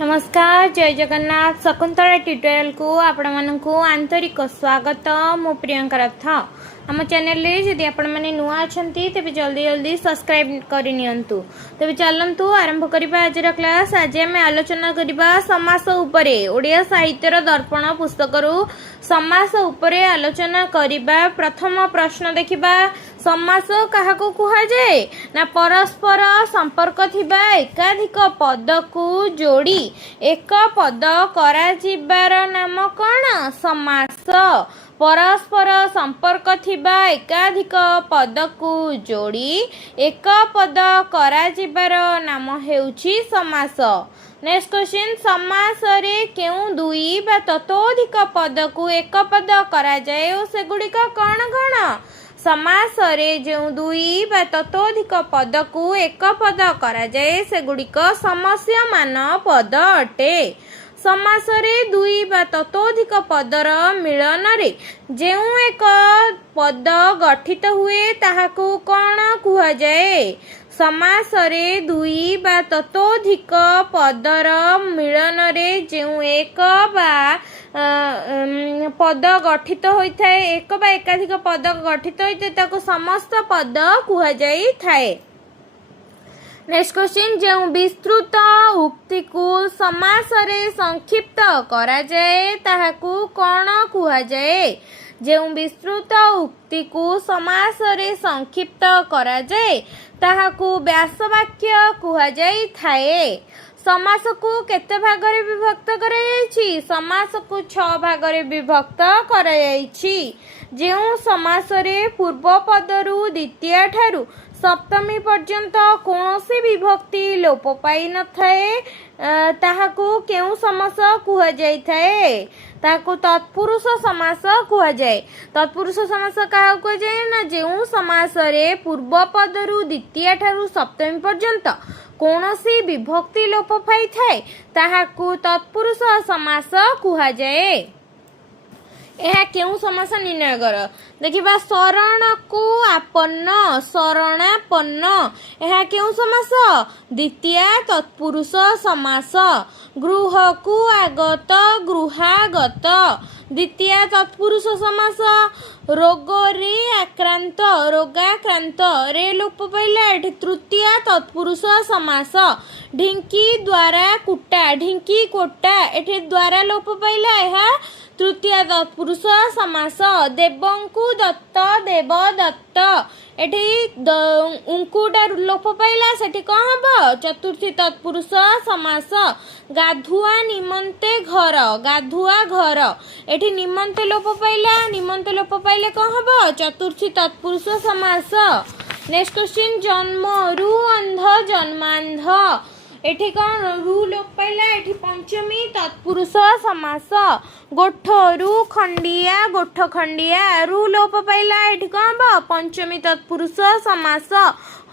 नमस्कार, जय जगन्नाथ। शकुंतला ट्यूटोरियल को आपण मानकु आंतरिक स्वागत। मो प्रियंका रथ आम चैनल रे जदि आपण माने नुआ अछंती तेबे जल्दी जल्दी सब्सक्राइब करि नियंतु। तेबे चलंतु आरंभ करिबा आजर क्लास। आज आम आलोचना करिबा समास उपरे। ओडिया साहित्यर दर्पण पुस्तकरू समास उपरे आलोचना करिबा। प्रथम प्रश्न देखिबा, समास काहाको कुहा जाए ना परस्पर संपर्क थिबा एकाधिक पद को जोड़ी एक पद करा जिबार नाम कौन? समास। परस्पर संपर्क थिबा एकाधिक पद को जोड़ी एक पद करा जिबार नाम हेउछि समास। नेक्स्ट क्वेश्चन, समास रे केउ दुई बा ततोधिक पद को एक पद करा जाए ओ सेगुड़िक कौन कौन? समास रे जो दुई बा ततोधिक पद को एक पद करा जाए सेगुड़िक समस्यमान पद अटे। समास रे दुई बा ततोधिक पदर मिलन रे जो एक पद गठित हुए ताहाकू कौन कुहा जाए? समास रे दुई बा ततोधिक पदर मिलन रे जो एक बा पद गठित होता है, एक बा एकाधिक पद गठित होता है ताको समस्त पद कुहा जाई थाए। नेक्स्ट क्वेश्चन, जो विस्तृत उक्ति को समास रे संक्षिप्त करा जाए ताहाकू कौन कुहा जाए? जो विस्तृत उक्ति को समास रे संक्षिप्त करा जाए ताहाकू व्यासवाक्य कुहा जाई थाए। समास को केते भागरे विभक्त करा जायछि? समास को 6 भागरे विभक्त करा जायछि। जेउ समास रे पूर्व पदरु द्वितीय ठारू सप्तमी पर्यंत कौनसी विभक्ति लोप पाई न थाए ताहाकू केउ समास कुहा जाई थाए? ताहाकू तत्पुरुष समास कुहा जाए। तत्पुरुष समास काहा कुहा जाए ना जेउ समास रे पूर्व पदरु द्वितीय ठारू सप्तमी पर्यंत कौनसी विभक्ति लोप पाई थाए ताहाकू तत्पुरुष समास कुहा जाए। यह केउ समास निर्णय कर देखिबा। शरण को आपन्न, शरणापन्न, यह केउ समास? द्वितीय तत्पुरुष समास। गृह को आगत, गृहागत, द्वितीय तत्पुरुष समास। रोग रे आक्रांत, रोगाक्रांत, रे लोप पाइला एठी तृतीय तत्पुरुष समास। ढिंकी द्वारा कुटा, ढिंकी कोटा, एठी द्वारा लोप पाइला यह तृतीय तत्पुरुष समास। देवंकु दत्त, देव दत्त, एठी उंकुटा लोप पाइला सेठी कौन हबो? चतुर्थी तत्पुरुष समास। गाधुआ निमंते घर, गाधुआ घर, एठी निमंते लोप पाइला, निमंते लोप पाइले कौन हबो? चतुर्थी तत्पुरुष समास। नेक्स्ट क्वेश्चन, जन्म रु अंध, जन्मांध, एठी कौन रु लोप पाइला एठी पंचमी तत्पुरुष समास। गोठरु खंडिया, गोठ खंडिया, रु लोप पाइला एठी कौन बा? पंचमी तत्पुरुष समास।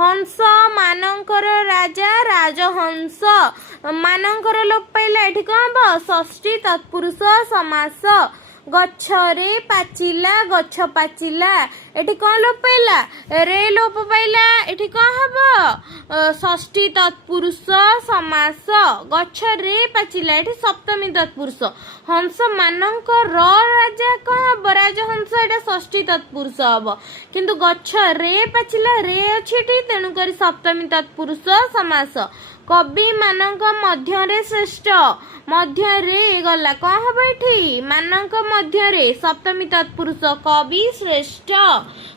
हंस मानंकर राजा, राजहंस, मानंकर लोप पाइला एठी कौन बा? षष्ठी तत्पुरुष समास। गछरे पाचिला, गछ पाचिला, एठी कौन लोप पाइला? रे लोप पाइला एठी कौन हबो? षष्ठी तत्पुरुष समास। गछरे पाचिला एठी सप्तमी तत्पुरुष। हंस मानंकर राजा कौन हबो? राजहंस, एटा षष्ठी तत्पुरुष हबो, किंतु गछरे पाचिला रे अछि एठी, तेणु करी सप्तमी तत्पुरुष समास। कवि मानंक मध्य रे श्रेष्ठ, मध्य रे गला कौन हबो एठी? मानंक मध्य रे सप्तमी तत्पुरुष कवि श्रेष्ठ।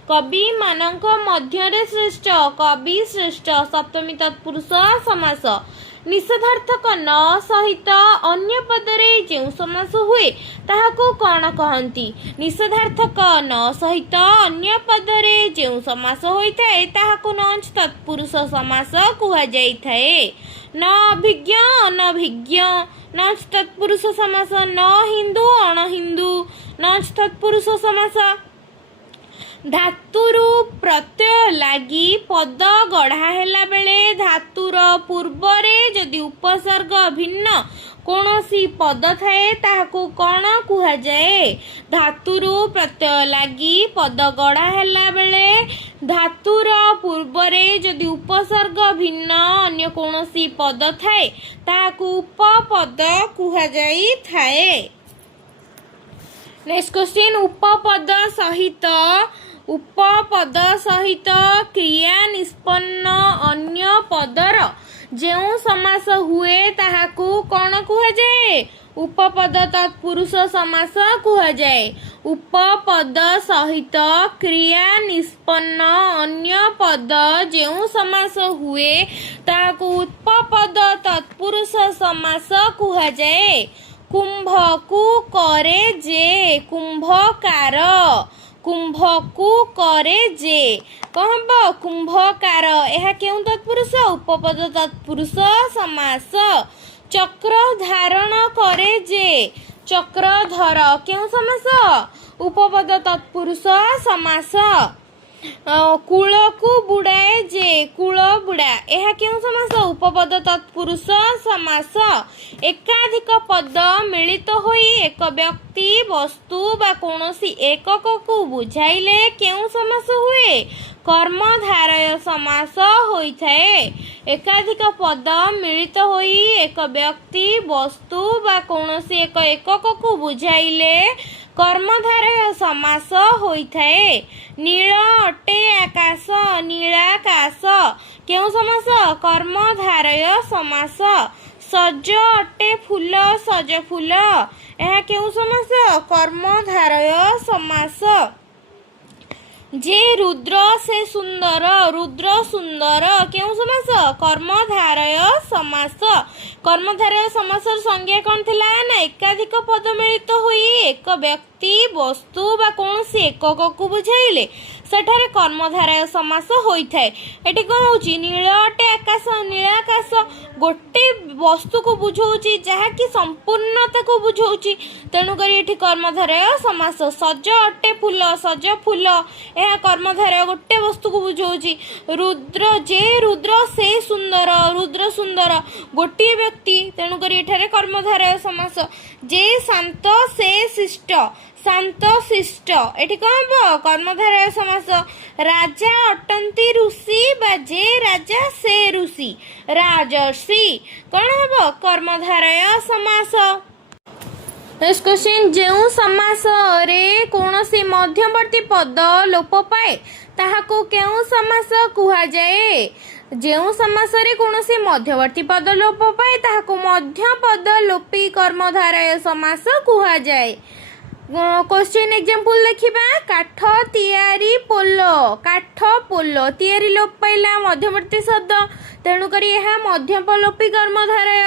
कवि मानंक मध्य रे श्रेष्ठ, कवि श्रेष्ठ, सप्तमी तत्पुरुष समास। निषेधार्थक न सहित अन्य पदरे जो समास हुए ताहाकू कौन कहंती? निषेधार्थक न सहित अन्य पदरे जो समास होइथाए ताहाकू नंच तत्पुरुष समास कुहा जाइथाए। न अभिज्ञ, अनभिज्ञ, नंच तत्पुरुष समास। न हिंदू, अणहिंदू, नंच तत्पुरुष समास। धातुरु प्रत्यय लागी पद गढ़ा हेला बेले धातुर पूर्व रे जदि उपसर्ग भिन्न କୌଣସି ପଦ ଥାଏ ତାହାକୁ କ'ଣ କୁହାଯାଏ? ଧାତୁରୁ ପ୍ରତ୍ୟୟ ଲାଗି ପଦ ଗଢ଼ା ହେଲା ବେଳେ ଧାତୁର ପୂର୍ବରେ ଯଦି ଉପସର୍ଗ ଭିନ୍ନ ଅନ୍ୟ କୌଣସି ପଦ ଥାଏ ତାହାକୁ ଉପପଦ କୁହାଯାଇଥାଏ। ନେକ୍ସଟ କ୍ୱେଶ୍ଚିନ୍, ଉପପଦ ସହିତ କ୍ରିୟା ନିଷ୍ପନ୍ନ ଅନ୍ୟ ପଦର ଯେଉଁ ସମାସ ହୁଏ ତାହାକୁ କ'ଣ କୁହାଯାଏ? ଉପପଦ ତତ୍ପୁରୁଷ ସମାସ କୁହାଯାଏ। ଉପପଦ ସହିତ କ୍ରିୟା ନିଷ୍ପନ୍ନ ଅନ୍ୟ ପଦ ଯେଉଁ ସମାସ ହୁଏ ତାହାକୁ ଉପପଦ ତତ୍ପୁରୁଷ ସମାସ କୁହାଯାଏ। କୁମ୍ଭକୁ କରେ ଯେ, କୁମ୍ଭକାର, କୁମ୍ଭକୁ କରେ ଯେ, କ'ଣ ହବ? କୁମ୍ଭକାର। ଏହା କେଉଁ ତତ୍ପୁରୁଷ? ଉପପଦ ତତ୍ପୁରୁଷ ସମାସ। ଚକ୍ର ଧାରଣ କରେ ଯେ, ଚକ୍ରଧର, କେଉଁ ସମାସ? ଉପପଦ ତତ୍ପୁରୁଷ ସମାସ। କୂଳକୁ ବୁଡ଼ାଏ ଯେ, କୂଳ ବୁଡ଼ା, ଏହା କେଉଁ ସମାସ? ଉପପଦ ତତ୍ପୁରୁଷ ସମାସ। ଏକାଧିକ ପଦ ମିଳିତ ହୋଇ ଏକ ବ୍ୟକ୍ତି ବସ୍ତୁ ବା କୌଣସି ଏକକକୁ ବୁଝାଇଲେ କେଉଁ ସମାସ ହୁଏ? କର୍ମଧାରୟ ସମାସ ହୋଇଥାଏ। ଏକାଧିକ ପଦ ମିଳିତ ହୋଇ ଏକ ବ୍ୟକ୍ତି ବସ୍ତୁ ବା କୌଣସି ଏକ ଏକକକୁ ବୁଝାଇଲେ କର୍ମଧାରୟ ସମାସ ହୋଇଥାଏ। ନୀଳ ଅଟେ ଆକାଶ, ନୀଳାକାଶ, କେଉଁ ସମାସ? କର୍ମଧାରୟ ସମାସ। ସଜ ଅଟେ ଫୁଲ, ସଜଫୁଲ, ଏହା କେଉଁ ସମାସ? କର୍ମଧାରୟ ସମାସ। ଯେ ରୁଦ୍ର ସେ ସୁନ୍ଦର, ରୁଦ୍ର ସୁନ୍ଦର, କେଉଁ ସମାସ? କର୍ମଧାରୟ ସମାସ। କର୍ମଧାରୟ ସମାସର ସଂଜ୍ଞା କ'ଣ ଥିଲା? ନା ଏକାଧିକ ପଦ ମିଳିତ ହୋଇ ଏକ ବ୍ୟକ୍ତି ବସ୍ତୁ ବା କୌଣସି ଏକକକୁ ବୁଝାଇଲେ ସେଠାରେ କର୍ମଧାରୟ ସମାସ ହୋଇଥାଏ। ଏଠି କ'ଣ ହେଉଛି? ନୀଳ ଅଟେ ଆକାଶ, ନୀଳାକାଶ ଗୋଟେ ବସ୍ତୁକୁ ବୁଝଉଛି ଯାହାକି ସମ୍ପୂର୍ଣ୍ଣତାକୁ ବୁଝଉଛି, ତେଣୁକରି ଏଠି କର୍ମଧାରୟ ସମାସ। ସଜ ଅଟେ ଫୁଲ, ସଜ ଫୁଲ, ଏହା କର୍ମଧାରୟ ଗୋଟେ ବସ୍ତୁକୁ ବୁଝଉଛି। ରୁଦ୍ର, ଯେ ରୁଦ୍ର ସେ ସୁନ୍ଦର, ରୁଦ୍ର ସୁନ୍ଦର, ଗୋଟିଏ ବ୍ୟକ୍ତି, ତେଣୁକରି ଏଠାରେ କର୍ମଧାରୟ ସମାସ। ଯେ ଶାନ୍ତ ସେ ଶିଷ୍ଟ, ଶାନ୍ତ ଶିଷ୍ଟ, ଏଠି କ'ଣ ହବ? କର୍ମଧାରୟ ସମାସ। ରାଜା ଅଟନ୍ତି ଋଷି ବା ଯେ ରାଜା ସେ ଋଷି, ରାଜର୍ଷି, କ'ଣ ହବ? କର୍ମଧାରୟ ସମାସ। ନେକ୍ସଟ କ୍ୱେଶ୍ଚିନ୍, ଯେଉଁ ସମାସରେ କୌଣସି ମଧ୍ୟବର୍ତ୍ତୀ ପଦ ଲୋପ ପାଏ ତାହାକୁ କେଉଁ ସମାସ କୁହାଯାଏ? ଯେଉଁ ସମାସରେ କୌଣସି ମଧ୍ୟବର୍ତ୍ତୀ ପଦ ଲୋପ ପାଏ ତାହାକୁ ମଧ୍ୟପଦ ଲୋପୀ କର୍ମଧାରୟ ସମାସ କୁହାଯାଏ। क्वेश्चन एग्जांपल देखिबा, काठ तियारी पोल, काठ पोल, तियारी लोप पाइला मध्यवर्ती शब्द, तेणु करी यह मध्यपलोपी कर्मधारय।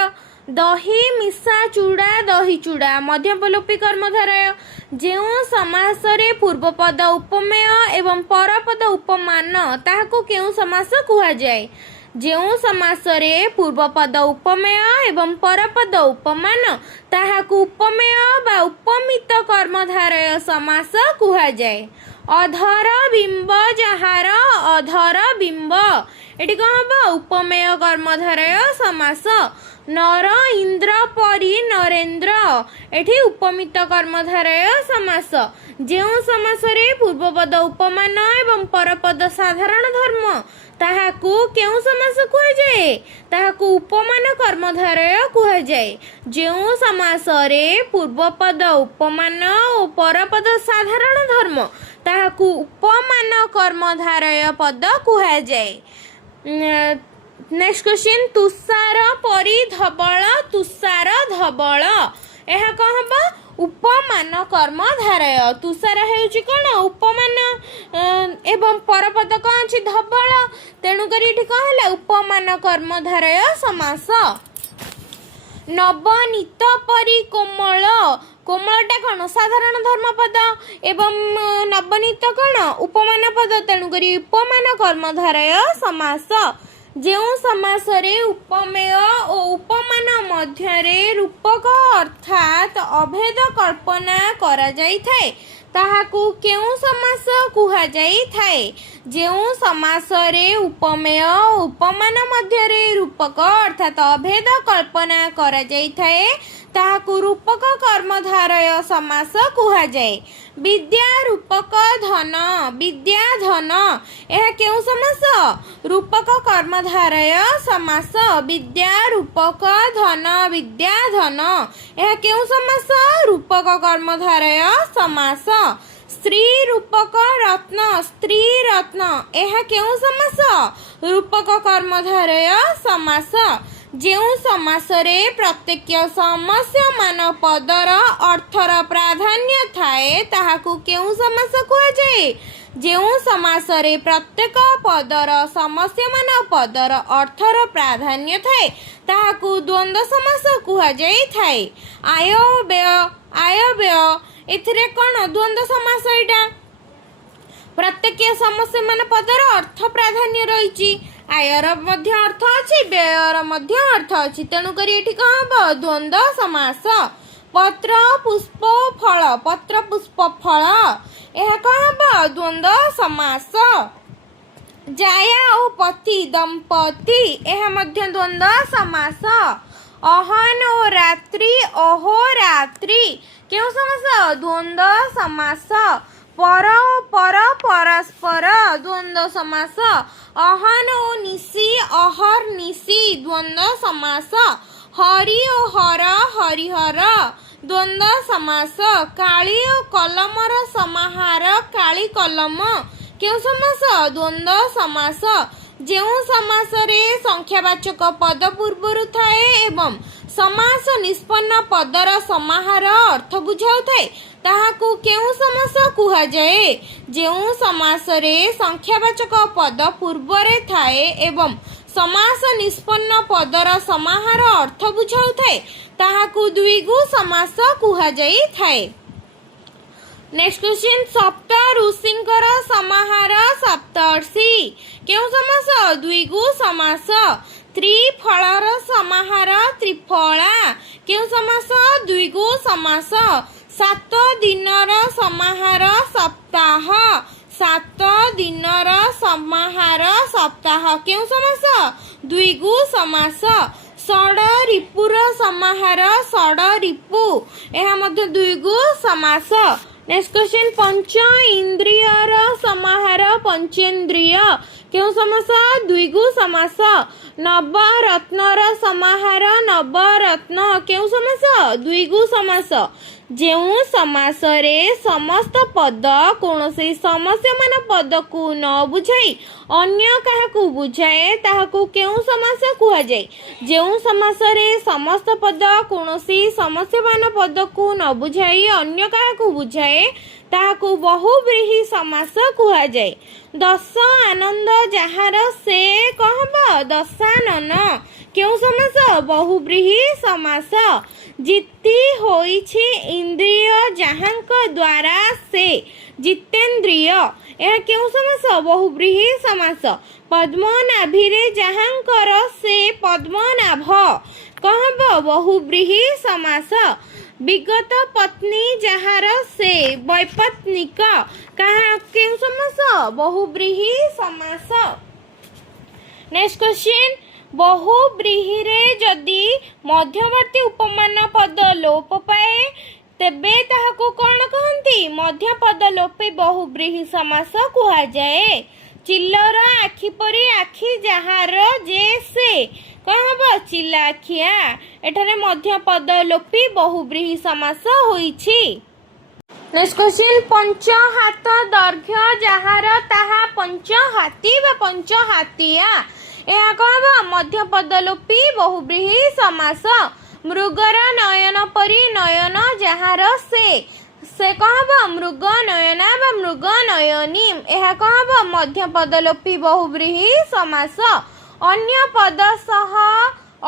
दही मिसा चूड़ा, दही चूड़ा, मध्यपलोपी कर्मधारय। ଯେଉଁ ସମାସରେ ପୂର୍ବପଦ ଉପମେୟ ଏବଂ ପରପଦ ଉପମାନ ତାହାକୁ କେଉଁ ସମାସ କୁହାଯାଏ? ଯେଉଁ ସମାସରେ ପୂର୍ବପଦ ଉପମେୟ ଏବଂ ପରପଦ ଉପମାନ ତାହାକୁ ଉପମେୟ ବା ଉପମିତ କର୍ମଧାରୟ ସମାସ କୁହାଯାଏ। ଅଧର ବିମ୍ବ ଯାହାର, ଅଧର ବିମ୍ବ, ଏଠି କ'ଣ ହବ? ଉପମେୟ କର୍ମଧାରୟ ସମାସ। ନର ଇନ୍ଦ୍ର ପରି ନରେନ୍ଦ୍ର, ଏଠି ଉପମିତ କର୍ମଧାରୟ ସମାସ। ଯେଉଁ ସମାସରେ ପୂର୍ବପଦ ଉପମାନ ଏବଂ ପରପଦ ସାଧାରଣ ଧର୍ମ ତାହାକୁ କେଉଁ ସମାସ କୁହାଯାଏ? ତାହାକୁ ଉପମାନ କର୍ମଧାରୟ କୁହାଯାଏ। ଯେଉଁ ସମାସରେ ପୂର୍ବପଦ ଉପମାନ ଓ ପରପଦ ସାଧାରଣ ଧର୍ମ ତାହାକୁ ଉପମାନ କର୍ମଧାରୟ ପଦ କୁହାଯାଏ। ନେକ୍ସଟ କ୍ୱେଶ୍ଚିନ୍, ତୁଷାର ପରି ଧବଳ, ତୁଷାର ଧବଳ, ଏହା କ'ଣ ହବ? ଉପମାନ କର୍ମଧାରୟ। ତୁଷାର ହେଉଛି କ'ଣ? ଉପମାନ ଏବଂ ପରପଦ କ'ଣ ଅଛି? ଧବଳ, ତେଣୁକରି ଏଠି କ'ଣ ହେଲା? ଉପମାନ କର୍ମଧାରୟ ସମାସ। ନବନୀତ ପରି କୋମଳ, କୋମଳଟା କ'ଣ? ସାଧାରଣ ଧର୍ମପଦ ଏବଂ ନବନୀତ କ'ଣ? ଉପମାନ ପଦ, ତେଣୁକରି ଉପମାନ କର୍ମଧାରୟ ସମାସ। ଯେଉଁ ସମାସରେ ଉପମେୟ ଓ ଉପମାନ ମଧ୍ୟରେ ରୂପକ ଅର୍ଥାତ୍ ଅଭେଦ କଳ୍ପନା କରାଯାଇଥାଏ ତାହାକୁ କେଉଁ ସମାସ କୁହାଯାଇଥାଏ? ଯେଉଁ ସମାସରେ ଉପମେୟ ଓ ଉପମାନ ମଧ୍ୟରେ ରୂପକ ଅର୍ଥାତ୍ ଅଭେଦ କଳ୍ପନା କରାଯାଇଥାଏ ତାହାକୁ ରୂପକ କର୍ମଧାରୟ ସମାସ କୁହାଯାଏ। ବିଦ୍ୟା ରୂପକ ଧନ, ବିଦ୍ୟା ଧନ, ଏହା କେଉଁ ସମାସ? ରୂପକ କର୍ମଧାରୟ ସମାସ। ବିଦ୍ୟା ରୂପକ ଧନ, ବିଦ୍ୟା ଧନ, ଏହା କେଉଁ ସମାସ? ରୂପକ କର୍ମଧାରୟ ସମାସ। ସ୍ତ୍ରୀ ରୂପକ ରତ୍ନ, ସ୍ତ୍ରୀ ରତ୍ନ, ଏହା କେଉଁ ସମାସ? ରୂପକ କର୍ମଧାରୟ ସମାସ। ଯେଉଁ ସମାସରେ ପ୍ରତ୍ୟେକ ସମସ୍ୟମାନ ପଦର ଅର୍ଥର ପ୍ରାଧାନ୍ୟ ଥାଏ ତାହାକୁ କେଉଁ ସମାସ କୁହାଯାଏ? ଯେଉଁ ସମାସରେ ପ୍ରତ୍ୟେକ ପଦର ସମସ୍ୟମାନ ପଦର ଅର୍ଥର ପ୍ରାଧାନ୍ୟ ଥାଏ ତାହାକୁ ଦ୍ୱନ୍ଦ୍ୱ ସମାସ କୁହାଯାଇଥାଏ। ଆୟ ବ୍ୟୟ, ଆୟ ବ୍ୟୟ, ଏଥିରେ କ'ଣ ଦ୍ୱନ୍ଦ୍ୱ ସମାସ? ଏଇଟା ପ୍ରତ୍ୟେକ ସମସ୍ୟମାନ ପଦର ଅର୍ଥ ପ୍ରାଧାନ୍ୟ ରହିଛି। ଆୟର ମଧ୍ୟ ଅର୍ଥ ଅଛି, ବ୍ୟୟର ମଧ୍ୟ ଅର୍ଥ ଅଛି, ତେଣୁକରି ଏଠି କ'ଣ ହବ? ଦ୍ୱନ୍ଦ୍ୱ ସମାସ। ପତ୍ର ପୁଷ୍ପ ଫଳ, ପତ୍ର ପୁଷ୍ପ ଫଳ, ଏହା କ'ଣ ହବ? ଦ୍ୱନ୍ଦ୍ୱ ସମାସ। ଜାୟା ଓ ପତି ଦମ୍ପତି, ଏହା ମଧ୍ୟ ଦ୍ୱନ୍ଦ୍ୱ ସମାସ। ଅହନ ଓ ରାତ୍ରି, ଅହୋରାତ୍ରି, କେଉଁ ସମାସ? ଦ୍ୱନ୍ଦ୍ୱ ସମାସ। ପର ଓ ପର ପରସ୍ପର, ଦ୍ୱନ୍ଦ୍ୱ ସମାସ। ଅହନ ଓ ନିଶି, ଅହର୍ନିଶି, ଦ୍ୱନ୍ଦ୍ୱ ସମାସ। ହରି ଓ ହର, ହରିହର, ଦ୍ୱନ୍ଦ୍ୱ ସମାସ। କାଳି ଓ କଲମର ସମାହାର, କାଳି କଲମ, କେଉଁ ସମାସ? ଦ୍ୱନ୍ଦ୍ୱ ସମାସ। ଯେଉଁ ସମାସରେ ସଂଖ୍ୟାବାଚକ ପଦ ପୂର୍ବରୁ ଥାଏ ଏବଂ ସମାସ ନିଷ୍ପନ୍ନ ପଦର ସମାହାର ଅର୍ଥ ବୁଝାଉଥାଏ ତାହାକୁ କେଉଁ ସମାସ କୁହାଯାଏ? ଯେଉଁ ସମାସରେ ସଂଖ୍ୟାବାଚକ ପଦ ପୂର୍ବରେ ଥାଏ ଏବଂ ସମାସ ନିଷ୍ପନ୍ନ ପଦର ସମାହାର ଅର୍ଥ ବୁଝାଉଥାଏ ତାହାକୁ ଦ୍ୱିଗୁ ସମାସ କୁହାଯାଇଥାଏ। ନେକ୍ସଟ କ୍ୱେଶ୍ଚିନ୍, ସପ୍ତ ଋଷିଙ୍କର ସମାହାର ସପ୍ତର୍ଷି, କେଉଁ ସମାସ? ଦ୍ୱିଗୁ ସମାସ। ତ୍ରିଫଳର ସମାହାର ତ୍ରିଫଳା, କେଉଁ ସମାସ? ଦ୍ୱିଗୁ ସମାସ। ସାତ ଦିନର ସମାହାର ସପ୍ତାହ, ସାତ ଦିନର ସମାହାର ସପ୍ତାହ, କେଉଁ ସମାସ? ଦ୍ୱିଗୁ ସମାସ। ଷଡ଼ ରିପୁର ସମାହାର ଷଡ଼ରିପୁ, ଏହା ମଧ୍ୟ ଦ୍ୱିଗୁ ସମାସ। ନେକ୍ସଟ କ୍ୱେଶ୍ଚିନ୍, ପଞ୍ଚ ଇନ୍ଦ୍ରିୟର ସମାହାର ପଞ୍ଚେନ୍ଦ୍ରିୟ, କେଉଁ ସମାସ? ଦ୍ୱିଗୁ ସମାସ। ନବରତ୍ନର ସମାହାର ନବରତ୍ନ, କେଉଁ ସମାସ? ଦ୍ୱିଗୁ ସମାସ। ଯେଉଁ ସମାସରେ ସମସ୍ତ ପଦ କୌଣସି ସମସ୍ୟମାନ ପଦକୁ ନ ବୁଝାଇ ଅନ୍ୟ କାହାକୁ ବୁଝାଏ ତାହାକୁ କେଉଁ ସମାସ କୁହାଯାଏ? ଯେଉଁ ସମାସରେ ସମସ୍ତ ପଦ କୌଣସି ସମସ୍ୟମାନ ପଦକୁ ନ ବୁଝାଇ ଅନ୍ୟ କାହାକୁ ବୁଝାଏ ତାହାକୁ ବହୁବ୍ରୀହି ସମାସ କୁହାଯାଏ। ଦଶ ଆନନ୍ଦ ଯାହାର ସେ କ'ଣ ହବ? ଦଶାନନ, କେଉଁ ସମାସ? ବହୁବ୍ରୀହି ସମାସ। ଜିତି ହୋଇଛି ଇନ୍ଦ୍ରିୟ ଯାହାଙ୍କ ଦ୍ୱାରା ସେ ଜିତେନ୍ଦ୍ରିୟ, ଏହା କେଉଁ ସମାସ? ବହୁବ୍ରୀହି ସମାସ। ପଦ୍ମନାଭିରେ ଯାହାଙ୍କର ସେ ପଦ୍ମନାଭ, କ'ଣ ହବ? ବହୁବ୍ରୀହି ସମାସ। ବିଗତ ପତ୍ନୀ ଯାହାର ସେ ବୈପତ୍ନିକ, କେଉଁ ସମାସ? ବହୁବ୍ରୀହି ସମାସ। ନେକ୍ସଟ କ୍ୱେଶ୍ଚିନ୍, ବହୁବ୍ରୀହିରେ ଯଦି ମଧ୍ୟବର୍ତ୍ତୀ ଉପମାନ ପଦ ଲୋପ ପାଏ ତେବେ ତାହାକୁ କ'ଣ କହନ୍ତି? ମଧ୍ୟପଦ ଲୋପେ ବହୁବ୍ରୀହି ସମାସ କୁହାଯାଏ। ଚିଲର ଆଖି ପରି ଆଖି ଯାହାର ଯେ ସେ, କ'ଣ ହବ? ଚିଲାଖିଆ, ଏଠାରେ ମଧ୍ୟପଦ ଲୋପି ବହୁବ୍ରୀହି ସମାସ ହୋଇଛି। ନେକ୍ସଟ କ୍ୱେଶ୍ଚିନ୍, ପଞ୍ଚ ହାତ ଦୈର୍ଘ୍ୟ ଯାହାର ତାହା ପଞ୍ଚ ହାତୀ ବା ପଞ୍ଚ ହାତିଆ, ଏହା କ'ଣ ହବ? ମଧ୍ୟପଦ ଲୋପି ବହୁବ୍ରୀହି ସମାସ। ମୃଗର ନୟନ ପରି ନୟନ ଯାହାର ସେ, ସେ କ'ଣ ହବ? ମୃଗ ନୟନା ବା ମୃଗ ନୟନୀ, ଏହା କ'ଣ ହବ? ମଧ୍ୟପଦ ଲୋପି ବହୁବ୍ରୀହି ସମାସ। ଅନ୍ୟ ପଦ ସହ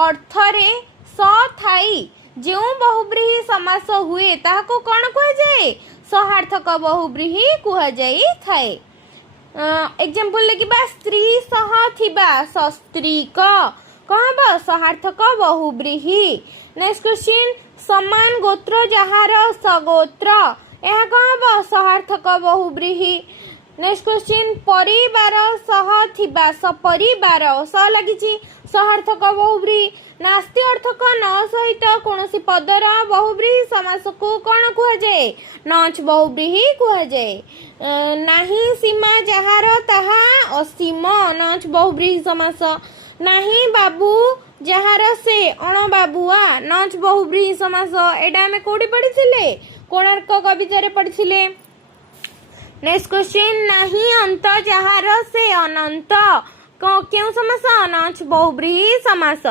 ଅର୍ଥରେ ସ ଥାଇ ଯେଉଁ ବହୁବ୍ରୀହି ସମାସ ହୁଏ ତାହାକୁ କ'ଣ କୁହାଯାଏ? ସହାର୍ଥକ ବହୁବ୍ରୀହି କୁହାଯାଇଥାଏ। ଏକ୍ସାମ୍ପଲ ଲେଖିବା, ସ୍ତ୍ରୀ ସହ ଥିବା ସସ୍ତ୍ରୀକ, କ'ଣ ହବ? ସହାର୍ଥକ ବହୁବ୍ରୀହି। ନେକ୍ସଟ କ୍ୱେଶ୍ଚିନ୍, ସମାନ ଗୋତ୍ର ଯାହାର ସଗୋତ୍ର, ଏହା କ'ଣ ହେବ ସହାର୍ଥକ ବହୁବ୍ରୀହି। ନେକ୍ସଟ କ୍ୱେଶ୍ଚିନ୍ ପରିବାର ସହ ଥିବା ସପରିବାର ସ ଲାଗିଛି ସହାର୍ଥକ ବହୁବ୍ରୀହି। ନାସ୍ତି ଅର୍ଥକ ନ ସହିତ କୌଣସି ପଦର ବହୁବ୍ରୀହି ସମାସକୁ କ'ଣ କୁହାଯାଏ ନଚ ବହୁବ୍ରୀହି କୁହାଯାଏ। ନାହିଁ ସୀମା ଯାହାର ତାହା ଅସୀମ ନଚ ବହୁବ୍ରୀହି ସମାସ। ନାହିଁ ବାବୁ ଯାହାର ସେ ଅଣବାବୁଆ ନଚ ବହୁବ୍ରୀହି ସମାସ। ଏଇଟା ଆମେ କୋଉଠି ପଢିଥିଲେ କୋଣାର୍କ କବିତାରେ ପଢିଥିଲେ। ନେକ୍ସଟ କ୍ୱେଶ୍ଚିନ୍ ନାହିଁ ଅନ୍ତ ଯାହାର ସେ ଅନନ୍ତ କେଉଁ ସମାସ ନଚ ବହୁବ୍ରୀହି ସମାସ।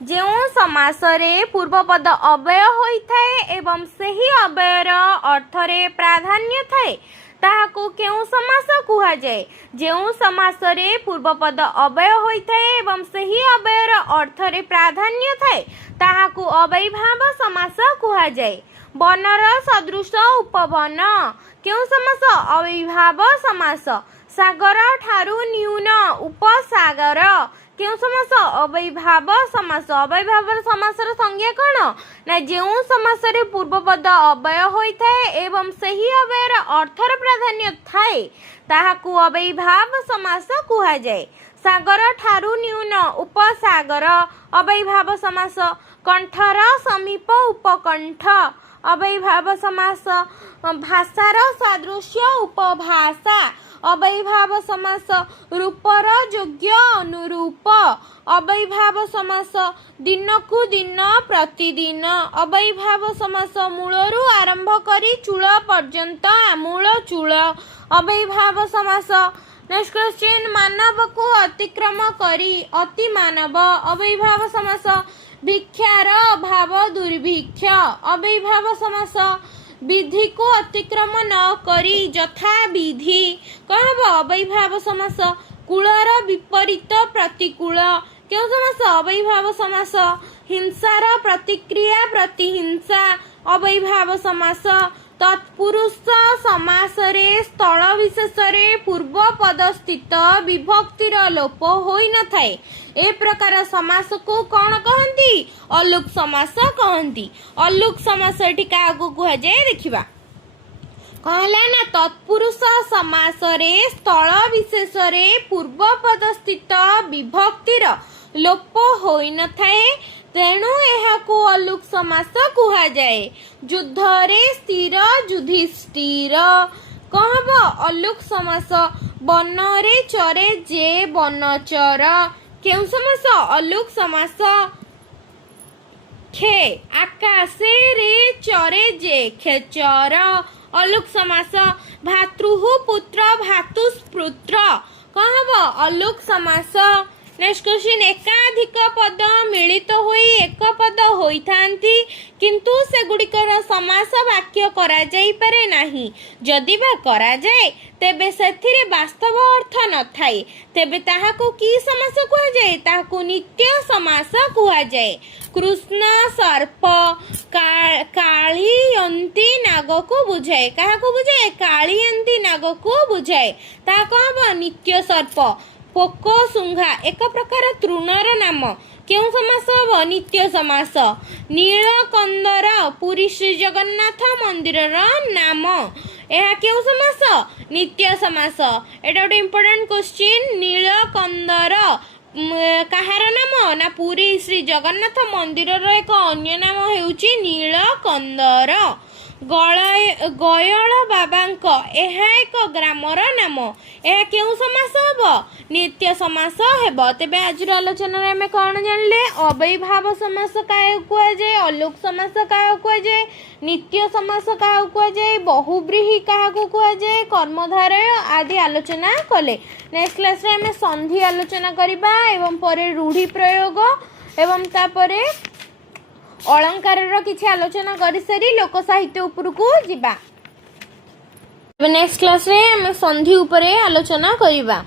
ଯେଉଁ ସମାସରେ ପୂର୍ବପଦ ଅବ୍ୟୟ ହୋଇଥାଏ ଏବଂ ସେହି ଅବ୍ୟୟର ଅର୍ଥରେ ପ୍ରାଧାନ୍ୟ ଥାଏ ତାହାକୁ କେଉଁ ସମାସ କୁହାଯାଏ। ଯେଉଁ ସମାସରେ ପୂର୍ବପଦ ଅବ୍ୟୟ ହୋଇଥାଏ ଏବଂ ସେହି ଅବ୍ୟୟର ଅର୍ଥରେ ପ୍ରାଧାନ୍ୟ ଥାଏ ତାହାକୁ ଅବ୍ୟୟୀଭାବ ସମାସ କୁହାଯାଏ। ବନର ସଦୃଶ ଉପବନ କେଉଁ ସମାସ ଅବ୍ୟୟୀଭାବ ସମାସ। ସାଗର ଠାରୁ ନ୍ୟୁନ ଉପସାଗର କେଉଁ ସମାସ ଅବ୍ୟୟୀଭାବ ସମାସ। ଅବ୍ୟୟୀଭାବ ସମାସର ସଂଜ୍ଞା କ'ଣ ନା ଯେଉଁ ସମାସରେ ପୂର୍ବପଦ ଅବ୍ୟୟ ହୋଇଥାଏ ଏବଂ ସେହି ଅବ୍ୟୟର ଅର୍ଥର ପ୍ରାଧାନ୍ୟ ଥାଏ ତାହାକୁ ଅବ୍ୟୟୀଭାବ ସମାସ କୁହାଯାଏ। ସାଗର ଠାରୁ ନ୍ୟୁନ ଉପସାଗର ଅବ୍ୟୟୀଭାବ ସମାସ। କଣ୍ଠର ସମୀପ ଉପକଣ୍ଠ ଅବ୍ୟୟୀଭାବ ସମାସ। ଭାଷାର ସାଦୃଶ୍ୟ ଉପଭାଷା ଅବ୍ୟୟୀଭାବ ସମାସ। ରୂପର ଯୋଗ୍ୟ ଅନୁରୂପ ଅବ୍ୟୟୀଭାବ ସମାସ। ଦିନକୁ ଦିନ ପ୍ରତିଦିନ ଅବ୍ୟୟୀଭାବ ସମାସ। ମୂଳରୁ ଆରମ୍ଭ କରି ଚୂଳ ପର୍ଯ୍ୟନ୍ତ ଆମୂଳ ଚୂଳ ଅବ୍ୟୟୀଭାବ ସମାସ। ନେକ୍ସଟ କ୍ୱେଶ୍ଚିନ୍ ମାନବକୁ ଅତିକ୍ରମ କରି ଅତି ମାନବ ଅବ୍ୟୟୀଭାବ ସମାସ। ଭିକ୍ଷାର ଅଭାବ ଦୁର୍ଭିକ୍ଷ ଅବ୍ୟୟୀଭାବ ସମାସ। ବିଧିକୁ ଅତିକ୍ରମ ନ କରି ଯଥା ବିଧି କ'ଣ ହେବ ଅବ୍ୟୟୀଭାବ ସମାସ। କୂଳର ବିପରୀତ ପ୍ରତିକୂଳ କେଉଁ ସମାସ ଅବ୍ୟୟୀଭାବ ସମାସ। ହିଂସାର ପ୍ରତିକ୍ରିୟା ପ୍ରତିହିଂସା ଅବ୍ୟୟୀଭାବ ସମାସ। ତତ୍ପୁରୁଷ ସମାସରେ ସ୍ଥଳ ବିଶେଷରେ ପୂର୍ବ ପଦସ୍ଥିତ ବିଭକ୍ତିର ଲୋପ ହୋଇନଥାଏ ଏ ପ୍ରକାର ସମାସକୁ କ'ଣ କହନ୍ତି ଅଲୁକ୍ ସମାସ କହନ୍ତି। ଅଲୁକ୍ ସମାସ ଏଠି କାହାକୁ କୁହାଯାଏ ଦେଖିବା। କ'ଣ ହେଲା ନା ତତ୍ପୁରୁଷ ସମାସରେ ସ୍ଥଳ ବିଶେଷରେ ପୂର୍ବ ପଦସ୍ଥିତ ବିଭକ୍ତିର ଲୋପ ହୋଇନଥାଏ ତେଣୁ ଏହାକୁ ଅଲୁକ୍ ସମାସ କୁହାଯାଏ। ଯୁଦ୍ଧରେ ସ୍ଥିର ଯୁଧିଷ୍ଠିର କ'ଣ ହେବ ଅଲୁକ୍ ସମାସ। ବନରେ ଚରେ ଯେ ବନଚର କେଉଁ ସମାସ ଅଲୁକ୍ ସମାସ। ଖେ ଆକାଶରେ ଚରେ ଯେ ଖେଚର ଅଲୁକ୍ ସମାସ। ଭାତୃଃ ପୁତ୍ର ଭାତୁସ୍ପୁତ୍ର କ'ଣ ହେବ ଅଲୁକ୍ ସମାସ। ନେକ୍ସଟ କ୍ୱେଶ୍ଚିନ୍ ଏକାଧିକ ପଦ ମିଳିତ ହୋଇ ଏକ ପଦ ହୋଇଥାନ୍ତି କିନ୍ତୁ ସେଗୁଡ଼ିକର ସମାସ ବାକ୍ୟ କରାଯାଇପାରେ ନାହିଁ। ଯଦି ବା କରାଯାଏ ତେବେ ସେଥିରେ ବାସ୍ତବ ଅର୍ଥ ନଥାଏ ତେବେ ତାହାକୁ କି ସମାସ କୁହାଯାଏ ତାହାକୁ ନିତ୍ୟ ସମାସ କୁହାଯାଏ। କୃଷ୍ଣ ସର୍ପ କାଳିୟନ୍ତୀ ନାଗକୁ ବୁଝାଏ କାହାକୁ ବୁଝାଏ କାଳିୟନ୍ତୀ ନାଗକୁ ବୁଝାଏ ତାହା କ'ଣ ହେବ ନିତ୍ୟ ସର୍ପ। ପୋକ ଶୁଙ୍ଘା ଏକ ପ୍ରକାର ତୃଣର ନାମ କେଉଁ ସମାସ ହେବ ନିତ୍ୟ ସମାସ। ନୀଳକନ୍ଦର ପୁରୀ ଶ୍ରୀ ଜଗନ୍ନାଥ ମନ୍ଦିରର ନାମ ଏହା କେଉଁ ସମାସ ନିତ୍ୟ ସମାସ। ଏଇଟା ଗୋଟେ ଇମ୍ପୋର୍ଟାଣ୍ଟ କ୍ୱେଶ୍ଚିନ୍। ନୀଳକନ୍ଦର କାହାର ନାମ ନା ପୁରୀ ଶ୍ରୀ ଜଗନ୍ନାଥ ମନ୍ଦିରର ଏକ ଅନ୍ୟ ନାମ ହେଉଛି ନୀଳକନ୍ଦର। ଗୟଳ ବାବାଙ୍କ ଏହା ଏକ ଗ୍ରାମର ନାମ ଏହା କେଉଁ ସମାସ ହେବ ନିତ୍ୟ ସମାସ ହେବ। ତେବେ ଆଜିର ଆଲୋଚନାରେ ଆମେ କ'ଣ ଜାଣିଲେ ଅବ୍ୟୟୀଭାବ ସମାସ କାହାକୁ କୁହାଯାଏ ଅଲୁକ୍ ସମାସ କାହାକୁ କୁହାଯାଏ ନିତ୍ୟ ସମାସ କାହାକୁ କୁହାଯାଏ ବହୁବ୍ରୀହି କାହାକୁ କୁହାଯାଏ କର୍ମଧାରୟ ଆଦି ଆଲୋଚନା କଲେ। ନେକ୍ସଟ କ୍ଲାସରେ ଆମେ ସନ୍ଧି ଆଲୋଚନା କରିବା ଏବଂ ପରେ ରୂଢ଼ି ପ୍ରୟୋଗ ଏବଂ ତାପରେ ଅଳଙ୍କାରର କିଛି ଆଲୋଚନା କରିସାରି ଲୋକ ସାହିତ୍ୟ ଉପରକୁ ଯିବା। ନେକ୍ସଟ କ୍ଲାସରେ ଆମେ ସନ୍ଧି ଉପରେ ଆଲୋଚନା କରିବା।